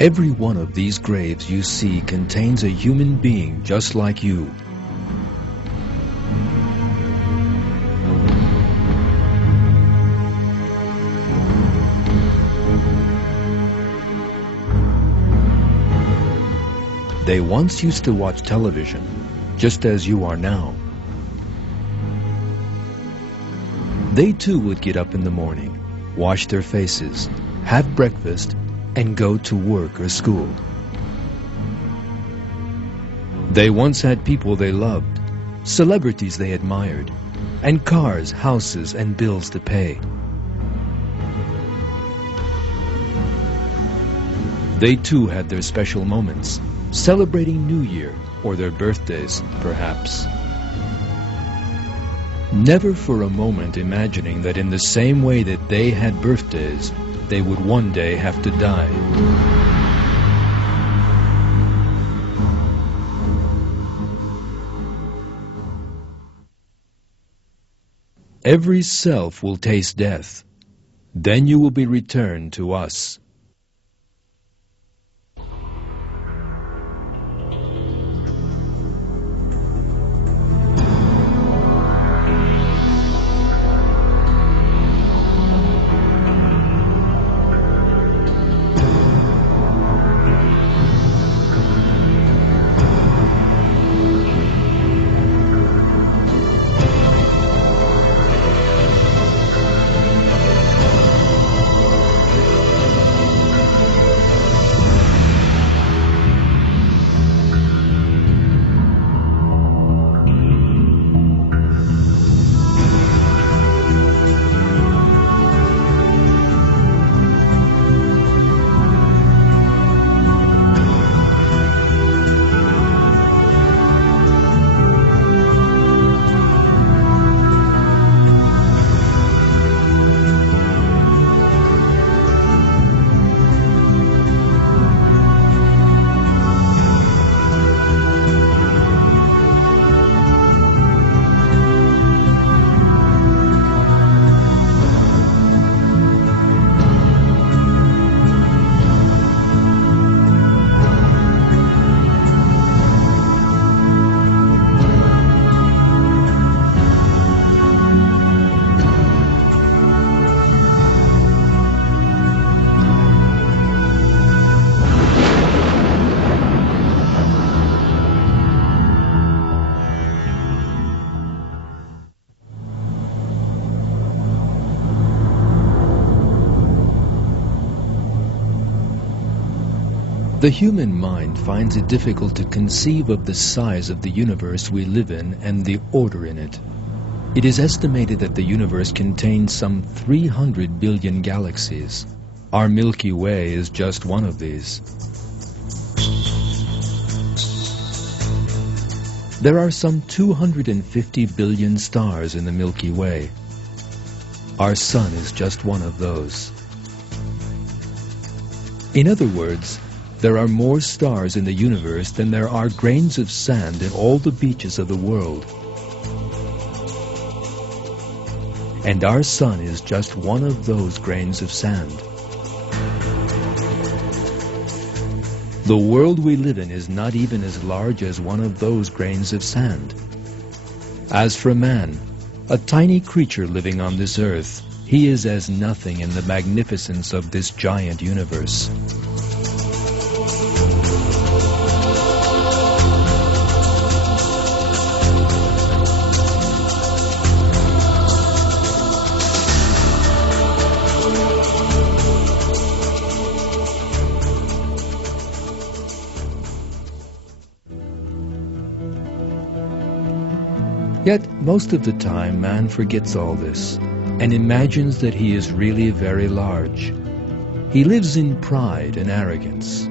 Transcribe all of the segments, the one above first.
Every one of these graves you see contains a human being just like you. They once used to watch television, just as you are now. They too would get up in the morning, wash their faces, have breakfast, and go to work or school. They once had people they loved, celebrities they admired, and cars, houses, and bills to pay. They too had their special moments, celebrating New Year or their birthdays, perhaps. Never for a moment imagining that in the same way that they had birthdays, they would one day have to die. Every self will taste death. Then you will be returned to us. The human mind finds it difficult to conceive of the size of the universe we live in and the order in it. It is estimated that the universe contains some 300 billion galaxies. Our Milky Way is just one of these. There are some 250 billion stars in the Milky Way. Our sun is just one of those. In other words, there are more stars in the universe than there are grains of sand in all the beaches of the world. And our sun is just one of those grains of sand. The world we live in is not even as large as one of those grains of sand. As for man, a tiny creature living on this earth, he is as nothing in the magnificence of this giant universe. Yet, most of the time, man forgets all this and imagines that he is really very large. He lives in pride and arrogance.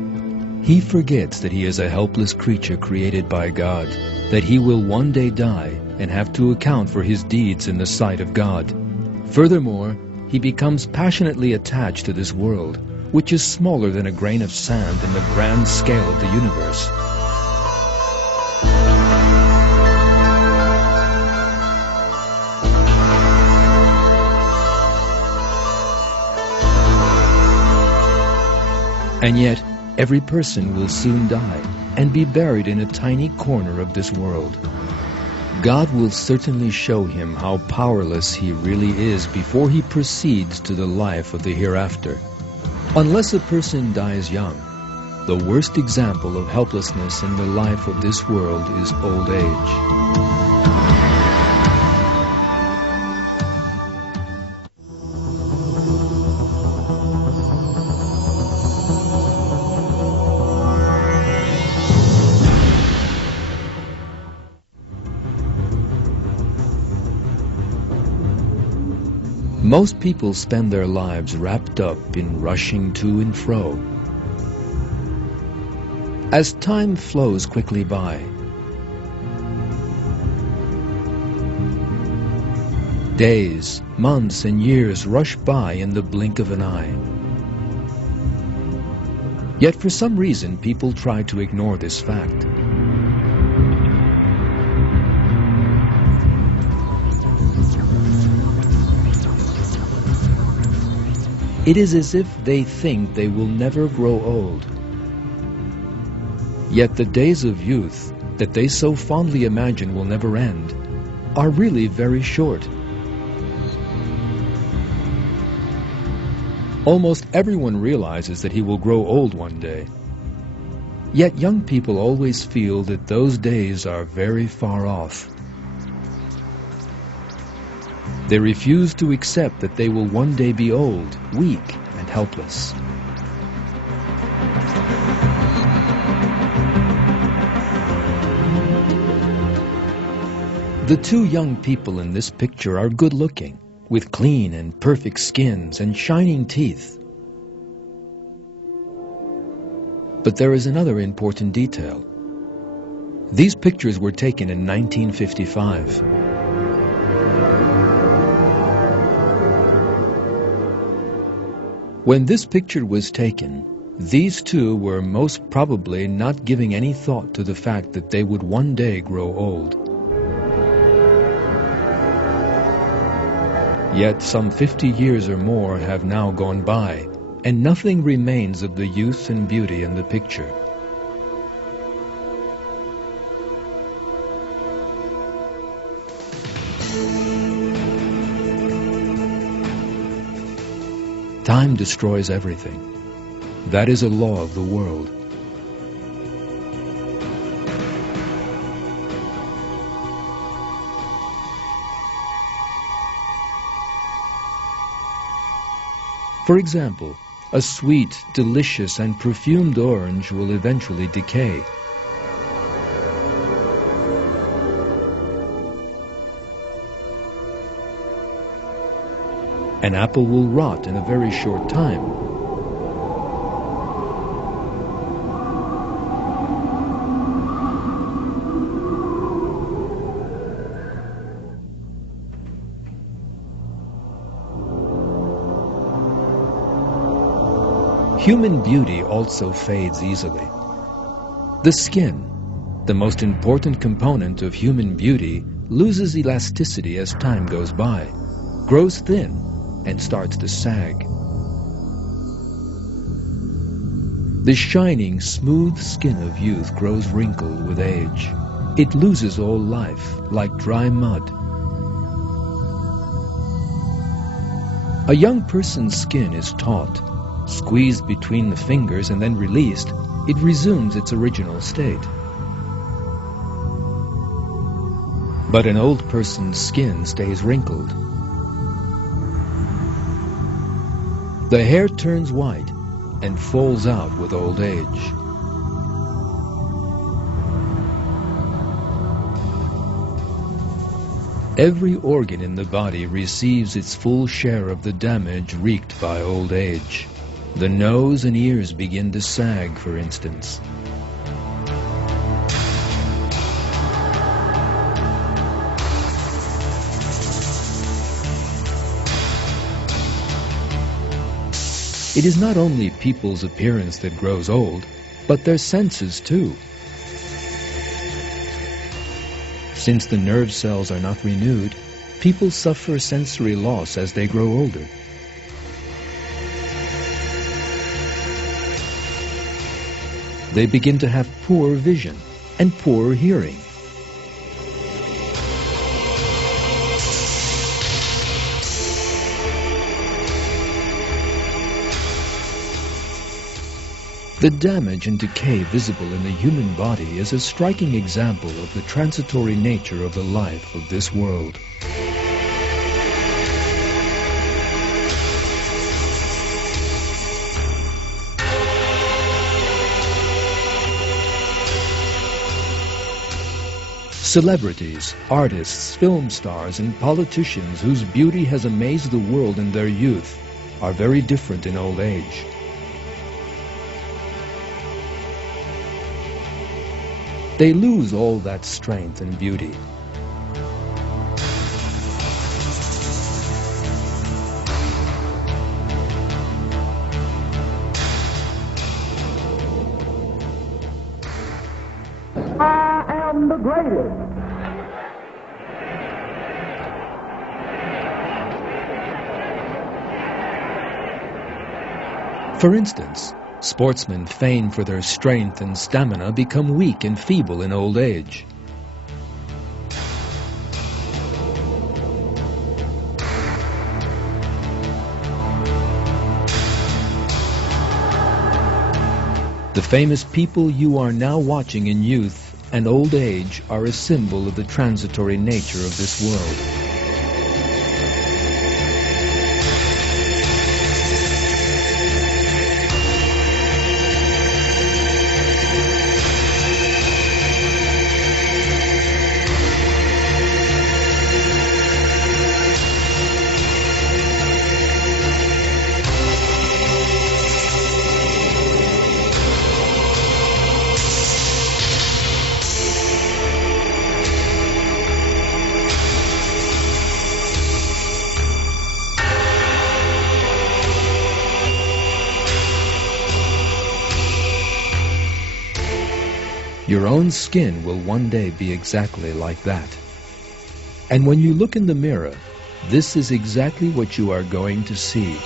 He forgets that he is a helpless creature created by God, that he will one day die and have to account for his deeds in the sight of God. Furthermore, he becomes passionately attached to this world, which is smaller than a grain of sand in the grand scale of the universe. And yet, Every person will soon die and be buried in a tiny corner of this world. God will certainly show him how powerless he really is before he proceeds to the life of the hereafter. Unless a person dies young, the worst example of helplessness in the life of this world is old age. Most people spend their lives wrapped up in rushing to and fro. As time flows quickly by, days, months, and years rush by in the blink of an eye. Yet for some reason, people try to ignore this fact. It is as if they think they will never grow old. Yet the days of youth that they so fondly imagine will never end are really very short. Almost everyone realizes that he will grow old one day. Yet young people always feel that those days are very far off. They refuse to accept that they will one day be old, weak, and helpless. The two young people in this picture are good-looking, with clean and perfect skins and shining teeth. But there is another important detail. These pictures were taken in 1955. When this picture was taken, these two were most probably not giving any thought to the fact that they would one day grow old. Yet some 50 years or more have now gone by, and nothing remains of the youth and beauty in the picture. Time destroys everything. That is a law of the world. For example, a sweet, delicious, and perfumed orange will eventually decay. An apple will rot in a very short time. Human beauty also fades easily. The skin, the most important component of human beauty, loses elasticity as time goes by, grows thin, and starts to sag. The shining, smooth skin of youth grows wrinkled with age. It loses all life, like dry mud. A young person's skin is taut. Squeezed between the fingers and then released, it resumes its original state. But an old person's skin stays wrinkled. The hair turns white and falls out with old age. Every organ in the body receives its full share of the damage wreaked by old age. The nose and ears begin to sag, for instance. It is not only people's appearance that grows old, but their senses too. Since the nerve cells are not renewed, people suffer sensory loss as they grow older. They begin to have poor vision and poor hearing. The damage and decay visible in the human body is a striking example of the transitory nature of the life of this world. Celebrities, artists, film stars, and politicians whose beauty has amazed the world in their youth are very different in old age. They lose all that strength and beauty. I am the greatest. For instance, sportsmen famed for their strength and stamina become weak and feeble in old age. The famous people you are now watching in youth and old age are a symbol of the transitory nature of this world. Your own skin will one day be exactly like that. And when you look in the mirror, this is exactly what you are going to see.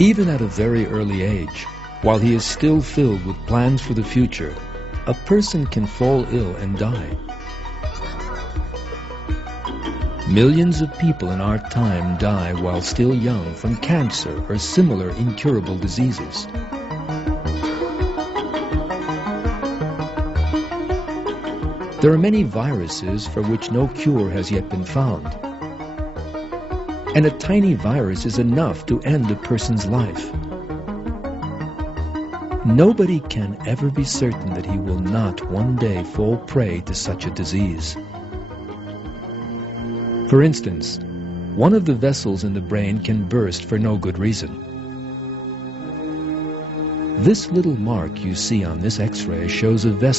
Even at a very early age, while he is still filled with plans for the future, a person can fall ill and die. Millions of people in our time die while still young from cancer or similar incurable diseases. There are many viruses for which no cure has yet been found. And a tiny virus is enough to end a person's life. Nobody can ever be certain that he will not one day fall prey to such a disease. For instance, one of the vessels in the brain can burst for no good reason. This little mark you see on this X-ray shows a vessel